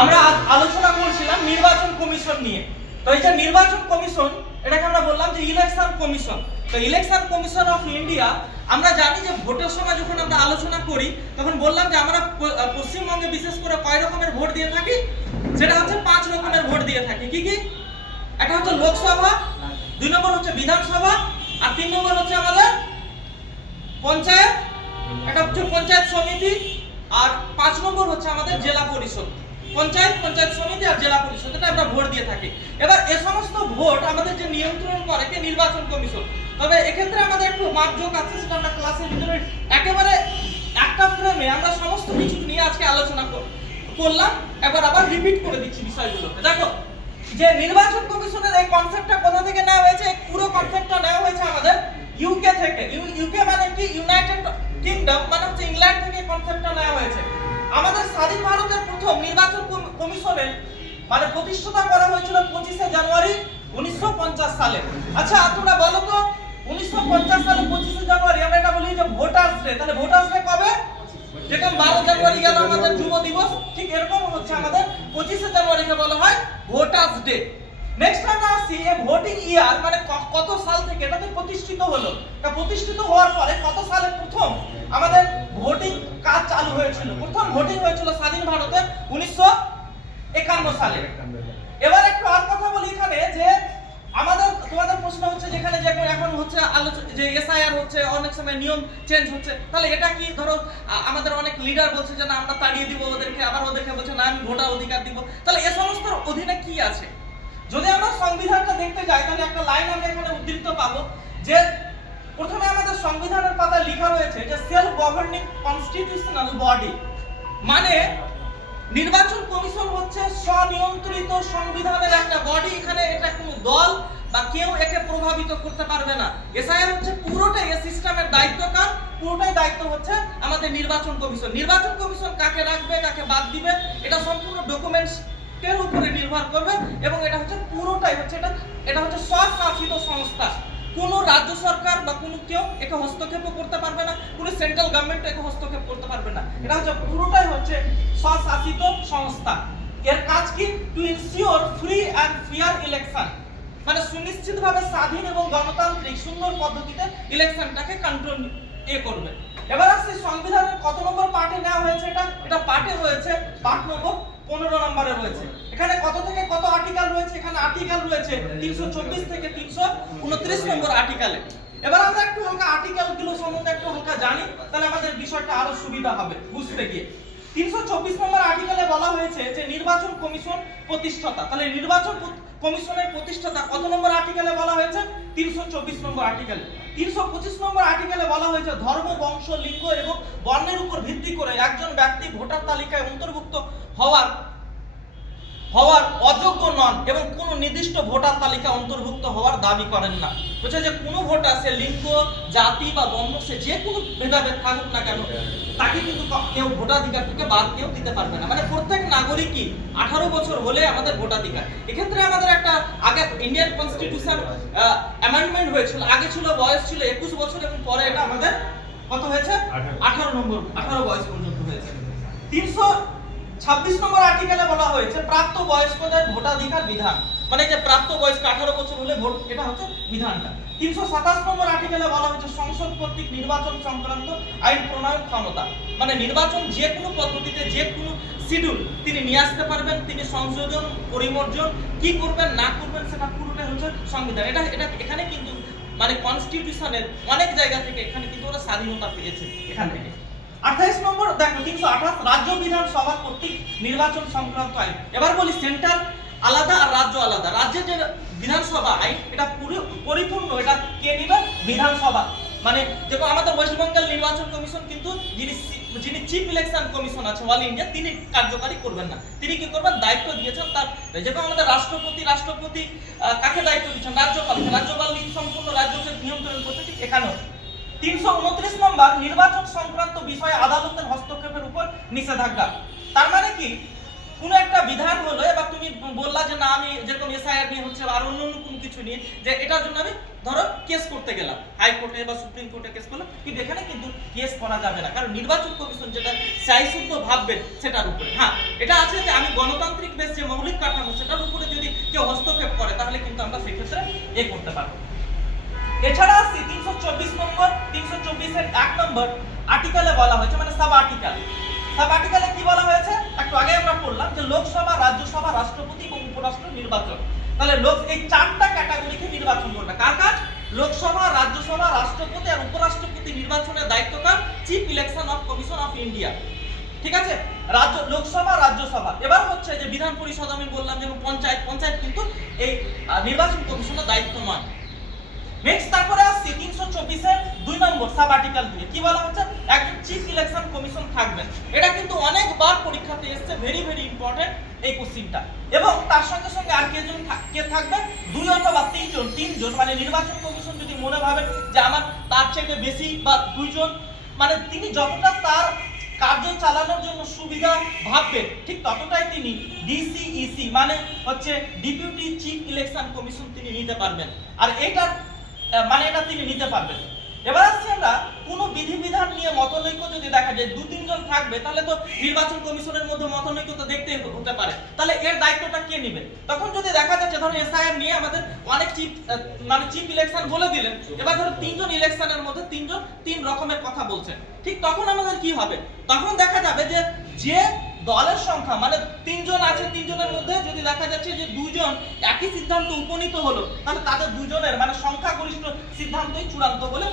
আমরা আলোচনা করছিলাম নির্বাচন কমিশন নিয়ে। তো এই যে নির্বাচন কমিশন, এটাকে আমরা বললাম যে ইলেকশন কমিশন। তো ইলেকশন কমিশন অফ ইন্ডিয়া, আমরা জানি যে ভোটের সময় যখন আমরা আলোচনা করি তখন বললাম যে আমরা পশ্চিমবঙ্গে বিশেষ করে কয় রকমের ভোট দিয়ে থাকি, সেটা হচ্ছে 5 রকমের ভোট দিয়ে থাকি। কি কি? একটা হচ্ছে লোকসভা, 2 নম্বর হচ্ছে বিধানসভা, আর 3 নম্বর হচ্ছে আমাদের পঞ্চায়েত, এটা হচ্ছে পঞ্চায়েত সমিতি, আর 5 নম্বর হচ্ছে আমাদের জেলা পরিষদ। পঞ্চায়েত সমিতি আর জেলা পরিষদ, এটা আমরা ভোট দিয়ে থাকি। এবার এই সমস্ত ভোট আমাদের যে নিয়ন্ত্রণ করে কে? নির্বাচন কমিশন। তবে এক্ষেত্রে আমাদের একটু মাপজোক আছে, সেটা আমরা ক্লাসের ভিতরে একেবারে একটা ফ্রেমে আমরা সমস্ত কিছু নিয়ে আজকে আলোচনা করলাম। এবার আবার রিপিট করে দিচ্ছি বিষয়গুলোকে। দেখো যে নির্বাচন কমিশনের এই কনসেপ্টটা কোথা থেকে নেওয়া হয়েছে? পুরো কনসেপ্টটা নেওয়া হয়েছে আমাদের ইউকে থেকে। ইউকে মানে কি? ইউনাইটেড কিংডম, মানে হচ্ছে ইংল্যান্ড থেকে কনসেপ্টটা নেওয়া হয়েছে। আমাদের স্বাধীন ভারতের প্রথম নির্বাচন কমিশনের মানে প্রতিষ্ঠাতা করা হয়েছিল 25শে জানুয়ারি 1950 সালে। আচ্ছা তোমরা বলো তো, 1950 সালে 25শে জানুয়ারি আমরা এটা বলি যে ভোটার্স ডে। তাহলে ভোটার্স ডে কবে? যেরকম 12 জানুয়ারি গেল আমাদের যুব দিবস, ঠিক এরকম হচ্ছে আমাদের 25শে জানুয়ারিকে বলা হয় ভোটার্স ডে। নেক্সট আমরা আসি এই ভোটিং ইয়ার, মানে কত সাল থেকে এটা প্রতিষ্ঠিত হলো। এটা প্রতিষ্ঠিত হওয়ার পরে কত সালে প্রথম আমাদের ভোটিং কাজ চালু হয়েছিল? প্রথম ভোটিং হয়েছিল স্বাধীন ভারতে 1951 সালে। এবার একটু আর কথা বলি এখানে, যে আমাদের তোমাদের প্রশ্ন হচ্ছে যেখানে যে এখন হচ্ছে যে এসআইআর হচ্ছে, অনেক সময় নিয়ম চেঞ্জ হচ্ছে, তাহলে এটা কি? ধরো আমাদের অনেক লিডার বলছে যে না আমরা তাড়িয়ে দিব ওদেরকে, আবার ওদেরকে বলছে না আমি ভোটার অধিকার দিব। তাহলে এ সমস্ত অধীনে কি আছে? যদি আমরা সংবিধানটা দেখতে যাই তাহলে একটা লাইন আমরা এখানে উদ্ধৃত পাবো, যে প্রথমে আমাদের সংবিধানের পাতায় লেখা রয়েছে যে সেলফ গভর্নিং কনস্টিটিউশনাল বডি, মানে নির্বাচন কমিশন হচ্ছে স্বনিয়ন্ত্রিত সংবিধানের একটা বডি। এখানে এটা কোনো দল বা কেউ একে প্রভাবিত করতে পারবে না। এসআইআর হচ্ছে পুরোটাই এই সিস্টেমের দায়িত্বকার, পুরোটাই দায়িত্ব হচ্ছে আমাদের নির্বাচন কমিশন। নির্বাচন কমিশন কাকে রাখবে কাকে বাদ দিবে এটা সম্পূর্ণ ডকুমেন্টস এর উপরে নির্ভর করবে, এবং এটা হচ্ছে পুরোটাই হচ্ছে এটা হচ্ছে স্বশাসিত সংস্থা। কোনো রাজ্য সরকার বা কোনো কেউ একে হস্তক্ষেপ করতে পারবে না, কোনো সেন্ট্রাল গভর্নমেন্ট একে হস্তক্ষেপ করতে পারবে না। এটা হচ্ছে পুরোটাই হচ্ছে স্বশাসিত সংস্থা। এর কাজ কি? To ensure free and fair election, মানে সুনিশ্চিতভাবে স্বাধীন এবং গণতান্ত্রিক সুন্দর পদ্ধতিতে ইলেকশনটাকে কন্ট্রোল করবে। এবার আসছে সংবিধানের কত নম্বর পার্টে নেওয়া হয়েছে? এটা পার্টে রয়েছে পার্ট নম্বর 15 নম্বরে রয়েছে। এখানে কত থেকে কত আর্টিকেল রয়েছে? এখানে আর্টিকেল রয়েছে 324 থেকে 329 নম্বর আর্টিকেলে। এবার আমরা একটু হালকা আর্টিকেলগুলো সম্বন্ধে একটু হালকা জানি, তাহলে আমাদের বিষয়টা আরো সুবিধা হবে বুঝতে গিয়ে। 324 নম্বর আর্টিকেলে বলা হয়েছে যে নির্বাচন কমিশন প্রতিষ্ঠাতা। তাহলে নির্বাচন কমিশনের প্রতিষ্ঠাতা কত নম্বর আর্টিকেলে বলা হয়েছে? 324 নম্বর আর্টিকেলে। 325 নম্বর আর্টিকেলে বলা হয়েছে ধর্ম, বংশ, লিঙ্গ এবং বর্ণের উপর ভিত্তি করে একজন ব্যক্তি ভোটার তালিকায় অন্তর্ভুক্ত হওয়ার অযোগ্য নন এবং কোন নির্দিষ্ট ভোটার তালিকা অন্তর্ভুক্ত হওয়ার দাবি করেন না। বুঝছে যে কোনো ভোটার, সে লিঙ্গ, জাতি বা বর্ণ, সে যে কোনো ভেদাভেদ থাকুক না কেন, তাকে কিন্তু কেউ ভোটাধিকার থেকে বাদ কেউ দিতে পারবে না। মানে প্রত্যেক নাগরিকই 18 বছর হলে আমাদের ভোটাধিকার। এক্ষেত্রে আমাদের একটা আগে ইন্ডিয়ান কনস্টিটিউশন অ্যামেন্ডমেন্ট হয়েছিল, আগে ছিল বয়স ছিল 21 বছর এবং পরে এটা আমাদের কত হয়েছে? 18 বয়স পর্যন্ত হয়েছে। 326 নম্বর আর্টিকেলে বলা হয়েছে প্রাপ্ত বয়স্কদের ভোটাধিকার বিধান, মানে যে প্রাপ্ত বয়স্ক 18 বছর হলে ভোট, এটা হচ্ছে বিধানটা। 327 নম্বর আর্টিকেলে বলা হয়েছে সংসদ কর্তৃক নির্বাচন সংক্রান্ত আইন প্রণয়ন ক্ষমতা, মানে নির্বাচন যে কোনো পদ্ধতিতে যে কোনো শিডিউল তিনি নিয়ে আসতে পারবেন, তিনি সংশোধন পরিমার্জন কি করবেন না করবেন সেটা পুরোটাই হচ্ছে সংবিধান। এটা এখানে কিন্তু মানে কনস্টিটিউশনের অনেক জায়গা থেকে এখানে কিন্তু ওরা স্বাধীনতা পেয়েছে এখান থেকে। 28 নম্বর দেখো 328 রাজ্য বিধানসভা কর্তৃক নির্বাচন সংক্রান্ত আইন। এবার বলি সেন্ট্রাল আলাদা আর রাজ্য আলাদা। রাজ্যের যে বিধানসভা আইন এটা পরিপূর্ণ, এটা কে নিবে? বিধানসভা। মানে দেখো আমাদের ওয়েস্ট বেঙ্গল নির্বাচন কমিশন কিন্তু যিনি চিফ ইলেকশন কমিশন আছে অল ইন্ডিয়া, তিনি কার্যকারী করবেন না। তিনি কি করবেন? দায়িত্ব দিয়েছেন তার, যেরকম আমাদের রাষ্ট্রপতি কাকে দায়িত্ব দিচ্ছেন? রাজ্যপাল সম্পূর্ণ রাজ্যকে নিয়ন্ত্রণ করতে, ঠিক এখানেও 329 নম্বর নির্বাচন সংক্রান্ত বিষয়ে আদালতের হস্তক্ষেপের উপর নিষেধাজ্ঞা। তার মানে কি? কোন একটা বিধান হলো, এবার তুমি বললা যে না আমি যেরকম এসআইআর নিয়ে হচ্ছে আর অন্য কিছু নিয়ে, যে এটার জন্য আমি ধরো কেস করতে গেলাম হাইকোর্টে বা সুপ্রিম কোর্টে কেস করলাম, কিন্তু এখানে কিন্তু কেস করা যাবে না, কারণ নির্বাচন কমিশন যেটা চাই শুদ্ধ ভাববেন সেটার উপরে। হ্যাঁ, এটা আছে যে আমি গণতান্ত্রিক দেশ যে মৌলিক কাঠামো সেটার উপরে যদি কেউ হস্তক্ষেপ করে তাহলে কিন্তু আমরা সেক্ষেত্রে করতে পারবো। এছাড়া 324 নম্বর 324 এর 1 নম্বর আর্টিকেলে বলা হয়েছে, মানে সাব আর্টিকেলে কি বলা হয়েছে একটু আগে আমরা পড়লাম, যে লোকসভা, রাজ্যসভা, রাষ্ট্রপতি এবং উপরাষ্ট্র নির্বাচন। তাহলে এই চারটা ক্যাটাগরিকে নির্বাচন করবে। কার কাজ? লোকসভা, রাজ্যসভা, রাষ্ট্রপতি আর উপরাষ্ট্রপতি নির্বাচনের দায়িত্বকার chief election of commission of India. ঠিক আছে, লোকসভা, রাজ্যসভা। এবার হচ্ছে যে বিধান পরিষদ আমি বললাম, যেমন পঞ্চায়েত কিন্তু এই নির্বাচন কমিশনের দায়িত্ব নয়। নেক্সট তারপরে আসছে 324 এর 2 নম্বর সাব আর্টিকেল দিয়ে কি বলা হচ্ছে, একজন চিফ ইলেকশন কমিশন থাকবেন। এটা কিন্তু অনেকবার পরীক্ষাতে এসেছে, ভেরি ইম্পর্টেন্ট এই কোশ্চেনটা। এবং তার সঙ্গে সঙ্গে আর কে থাকবে, 2 অথবা 3 জন, মানে নির্বাচন কমিশন যদি মনে ভাবে যে আমার তার চাইতে বেশি বা 2 জন, মানে তিনি যতটা তার কার্য চালানোর জন্য সুবিধা ভাববেন ঠিক ততটাই তিনি ডিসিইসি মানে হচ্ছে ডেপুটি চিফ ইলেকশন কমিশন তিনি নিতে পারবেন। আর এটা তিনি নিতে পারবেন। এবার আসছি আমরা কোন বিধিবিধান নিয়ে মতনৈক্য যদি দেখা যায় 2-3 জন থাকবে, তাহলে তো নির্বাচন কমিশনের মধ্যে মতনৈক্য তো দেখতে হতে পারে, তাহলে এর দায়িত্বটা কে নেবে? তখন যদি দেখা যাচ্ছে ধরো এসআইআর নিয়ে আমাদের অনেক চিফ ইলেকশন বলে দিলেন, এবার ধরো 3 জন ইলেকশনের মধ্যে 3 জন 3 রকমের কথা বলছেন, ঠিক তখন আমাদের কি হবে? তখন দেখা যাবে যে দলের সংখ্যা মানে 3 জন আছে, 3 জনের মধ্যে যদি দেখা যাচ্ছে যে 2 জন একই সিদ্ধান্ত উপনীত হলো, তাহলে তাদের 2 জনের মানে সংখ্যাগরিষ্ঠ সিদ্ধান্তই চূড়ান্ত বলে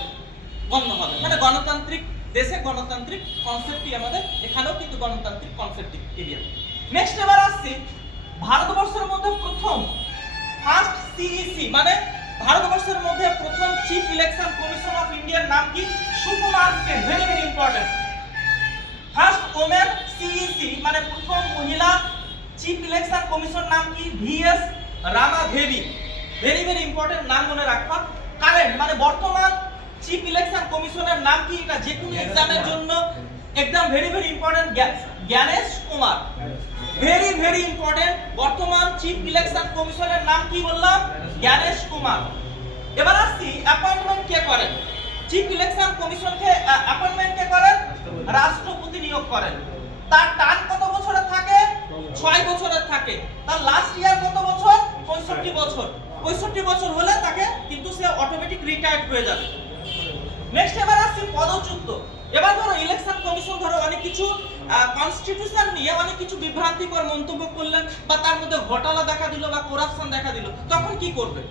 গণ্য হবে। মানে গণতান্ত্রিক দেশে গণতান্ত্রিক কনসেপ্টই আমাদের এখানেও কিন্তু গণতান্ত্রিক কনসেপ্টই এরিয়া। নেক্সট এবার আসছি ভারতবর্ষের মধ্যে প্রথম ফার্স্ট সিইসি মানে ভারতবর্ষের মধ্যে প্রথম চিফ ইলেকশন কমিশন অফ ইন্ডিয়ার নাম কি? Sukumar Sen. Very important. First women CEC মানে প্রথম মহিলা চিফ ইলেকশন কমিশন নাম কি? ভিএস রামা দেবী। ভেরি ইম্পর্টেন্ট, নাম মনে রাখবা। কারেন্ট মানে বর্তমান চিফ ইলেকশন কমিশনের নাম কি? এটা যে কোনো এক্সামের জন্য একদম very important, Gyanesh Kumar. Very important, বর্তমান চিফ ইলেকশন কমিশনের নাম কি বললাম? জ্ঞানেশ কুমার। এবার আসছি অ্যাপয়েন্টমেন্ট কে করেন? চিফ ইলেকশন কমিশনকে অ্যাপয়েন্টমেন্ট কে করেন? রাষ্ট্রপতি নিয়োগ করেন। তার টার্ম কত বছরের থাকে? 6 বছরের থাকে। তার লাস্ট ইয়ার কত বছর? 65 বছর। 65 বছর হলে তাকে কিন্তু সে অটোমেটিক রিটায়ার্ড হয়ে যাবে। নেক্সট এবার আসছে পদচ্যুত। এবার ধরো ইলেকশন কমিশন ধরো অনেক কিছু কনস্টিটিউশন নিয়ে অনেক কিছু বিভ্রান্তিকর মন্তব্য করলেন বা তার মধ্যে ঘোটালা দেখা দিল বা করাপশন দেখা দিল, তখন কি করবে?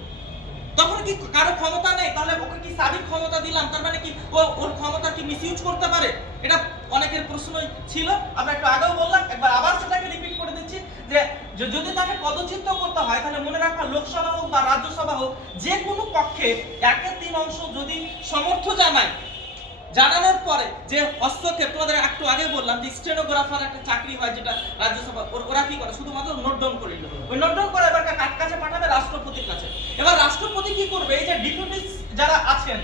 তখন কি কারো ক্ষমতা নেই? তাহলে ওকে কি সাবিক ক্ষমতা দিলাম, তার মানে কি ওর ক্ষমতা কি মিসইউজ করতে পারে? এটা অনেকের প্রশ্ন ছিল, আমরা একটু আগেও বললাম, একবার আবার সেটাকে রিপিট করে দিচ্ছি যে যদি তাকে পদচ্যুত করতে হয় তাহলে মনে রাখবা লোকসভা হোক বা রাজ্যসভা হোক যে কোনো পক্ষে 1/3 অংশ যদি সমর্থ জানানোর পরে যে হস্তক্ষেপ, তোমাদের একটু আগে বললাম যে স্টেনোগ্রাফার একটা চাকরি হয় যেটা রাজ্যসভা, ওরা কি করে? শুধুমাত্র নোট ডাউন করে নিল। ওই নোট ডাউন করে এবার কার কাছে পাঠাবে? রাষ্ট্রপতির কাছে। এবার রাষ্ট্রপতি কি করবে? এই যে ডেপুটি যারা আছেন,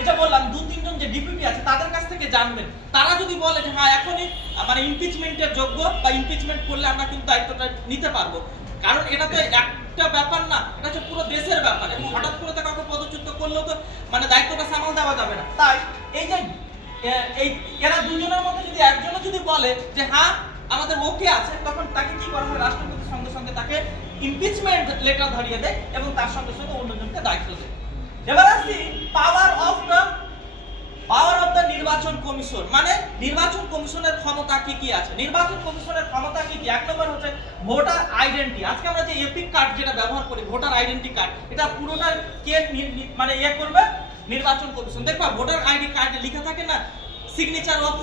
এটা বললাম 2-3 জন যে ডেপুটি আছে তাদের কাছ থেকে জানবেন। তারা যদি বলে যে হ্যাঁ এখনই মানে ইমপিচমেন্টের যোগ্য বা ইমপিচমেন্ট করলে আমরা কিন্তু দায়িত্বটা নিতে পারবো, কারণ এটা তো একটা ব্যাপার না, এটা হচ্ছে পুরো দেশের ব্যাপার, এবং হঠাৎ করে তো কাউকে পদচ্যুত করলেও তো মানে দায়িত্বটা সামাল দেওয়া যাবে না। তাই এই যে এরা 2 জনের মধ্যে যদি একজনও যদি বলে যে হ্যাঁ আমাদের ওকে আছে, তখন তাকে কি করা হয়? রাষ্ট্রপতির সঙ্গে সঙ্গে তাকে ইমপিচমেন্ট লেটার ধরিয়ে দেয় এবং তার সঙ্গে সঙ্গে অন্যজনকে দায়িত্ব দেয়। এবার আসছি পাওয়ার অফ দ্য নির্বাচন কমিশন। মানে নির্বাচন কমিশনের ক্ষমতা কি আছে? নির্বাচন কমিশনের ক্ষমতা কি? 1 নম্বর হচ্ছে ভোটার আইডেন্টি। আজকে আমরা যে এপিক কার্ড যেটা ব্যবহার করি, ভোটার আইডেন্টি কার্ড, এটা পুরোটা কে মানে করবে? নির্বাচন কমিশন। দেখবা ভোটার আইডি কার্ডে লেখা থাকে না সিগনেচার অফ।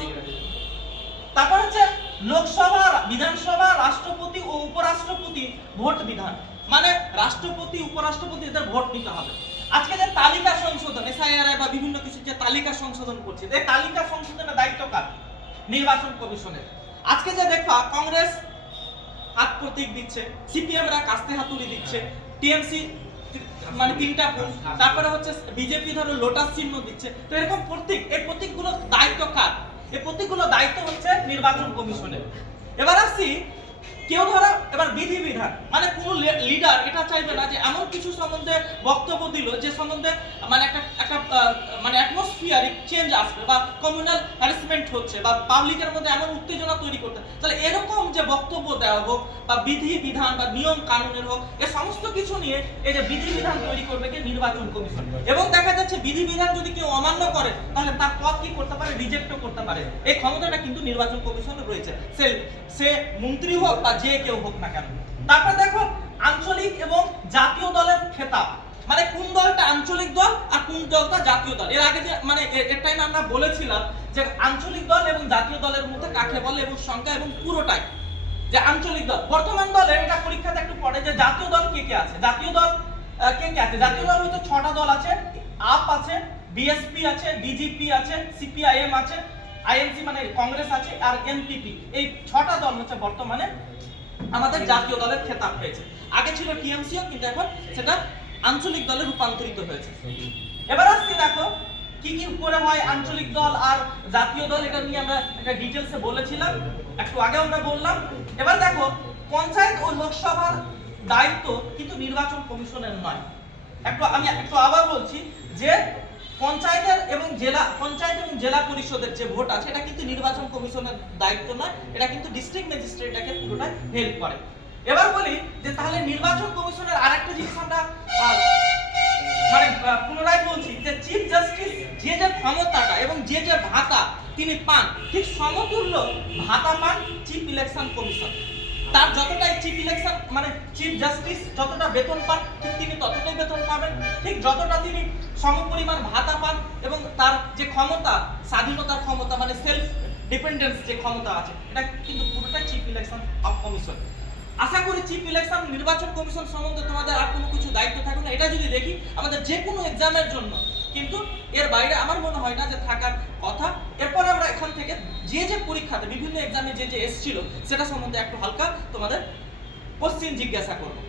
তারপর হচ্ছে লোকসভা, বিধানসভা, রাষ্ট্রপতি ও উপরাষ্ট্রপতি ভোট বিধান। মানে রাষ্ট্রপতি, উপরাষ্ট্রপতি এদের ভোট নিতে হবে। আজকে যে তালিকা সংশোধন, এসআইআর বা বিভিন্ন কিছু যে তালিকা সংশোধন করছে, এই তালিকা সংশোধনের দায়িত্ব কার? নির্বাচন কমিশনের। আজকে যে দেখবা কংগ্রেস হাত প্রতীক দিচ্ছে, সিপিএম রা কাস্তে হাতুড়ি দিচ্ছে, টিএমসি মানে 3টা ফুল, তারপরে হচ্ছে বিজেপি ধরো লোটাস চিহ্ন দিচ্ছে। তো এরকম প্রতীক, এই প্রতীকগুলো দায়িত্ব কার? এই প্রতীকগুলো দায়িত্ব হচ্ছে নির্বাচন কমিশনের। এবার আসছি কেউ ধরো এবার বিধিবিধান মানে কোন লিডার এটা চাইবে না যে এমন কিছু সম্বন্ধে বক্তব্য দিল যে সম্বন্ধে মানে একটা মানে অ্যাটমসফিয়ারিক চেঞ্জ আসবে বা কমিউনাল হ্যারাসমেন্ট হচ্ছে বা পাবলিকের মধ্যে এমন উত্তেজনা তৈরি করতে, তাহলে এরকম যে বক্তব্য দেওয়া হোক বা বিধিবিধান বা নিয়ম কানুনের হোক এ সমস্ত কিছু নিয়ে এই যে বিধিবিধান তৈরি করবে কে নির্বাচন কমিশন। এবং দেখা যাচ্ছে বিধিবিধান যদি কেউ অমান্য করে তাহলে তার পদ কি করতে পারে, রিজেক্টও করতে পারে। এই ক্ষমতাটা কিন্তু নির্বাচন কমিশনের রয়েছে, সে মন্ত্রী হোক বা যে কেউ হোক না কেন। তারপর দেখো আঞ্চলিক এবং জাতীয় দলের খেতাব, মানে কোন দলটা আঞ্চলিক দল আর কোন দলটা জাতীয় দল। এর আগে যে মানে এর টাইমে আমরা বলেছিলাম যে আঞ্চলিক দল এবং জাতীয় দলের মধ্যে কাকে বলে এবং সংখ্যা এবং পুরোটাই যে আঞ্চলিক দল। বর্তমান দলের এটা পরীক্ষাতে একটু পড়ে যে জাতীয় দল কে কে আছে, জাতীয় দল কে কে আছে। জাতীয় দল হচ্ছে 6টা দল আছে, আপ আছে, বিএসপি আছে, বিজেপি আছে, সিপিআইএম আছে, আইএনসি মানে কংগ্রেস আছে আর এনপিপি। এই 6টা দল হচ্ছে বর্তমানে আমাদের জাতীয় দলের খেতাব পেয়েছে। আগে ছিল টিএমসিও, কিন্তু এখন সেটা আঞ্চলিক দলে রূপান্তরিত হয়েছে। এবার আসছি দেখো কি কি করে হয় আঞ্চলিক দল আর জাতীয় দল, এটা নিয়ে আমরা একটা ডিটেইলসে বলেছিলাম, একটু আগে আমরা বললাম। এবার দেখো পঞ্চায়েত ও লোকসভার দায়িত্ব কিন্তু নির্বাচন কমিশনের নয়। আমি একটু আবার বলছি যে পঞ্চায়েত এবং জেলা পরিষদের যে ভোট আছে এটা কিন্তু নির্বাচন কমিশনের দায়িত্ব নয়, এটা কিন্তু ডিস্ট্রিক্ট ম্যাজিস্ট্রেটকে পুরোটাই হেল্প করে। এবার বলি যে তাহলে নির্বাচন কমিশনের আরেকটা জিনিস আমরা মানে পুনরায় বলছি যে চিফ জাস্টিস যে ক্ষমতাটা এবং যে ভাতা তিনি পান ঠিক সমতুল্য ভাতা পান চিফ ইলেকশন কমিশন। তার যতটাই চিফ ইলেকশন মানে চিফ জাস্টিস যতটা বেতন পান ঠিক তিনি ততটাই বেতন পাবেন, ঠিক যতটা তিনি সমপরিমাণ ভাতা পান এবং তার যে ক্ষমতা স্বাধীনতার ক্ষমতা মানে সেলফ ডিপেন্ডেন্স যে ক্ষমতা আছে এটা কিন্তু পুরোটাই চিফ ইলেকশন কমিশন। আশা করি চিফ ইলেকশন নির্বাচন কমিশন সম্বন্ধে তোমাদের আর কোনো কিছু দায়িত্ব থাকবে না। এটা যদি দেখি আমাদের যে কোনো এক্সামের জন্য কিন্তু এর বাইরে আমার মনে হয় না যে থাকার কথা। এরপর আমরা এখান থেকে যে পরীক্ষাতে বিভিন্ন এক্সামে যে এসেছিল সেটা সম্বন্ধে একটু হালকা তোমাদের কোশ্চেন জিজ্ঞাসা করবো।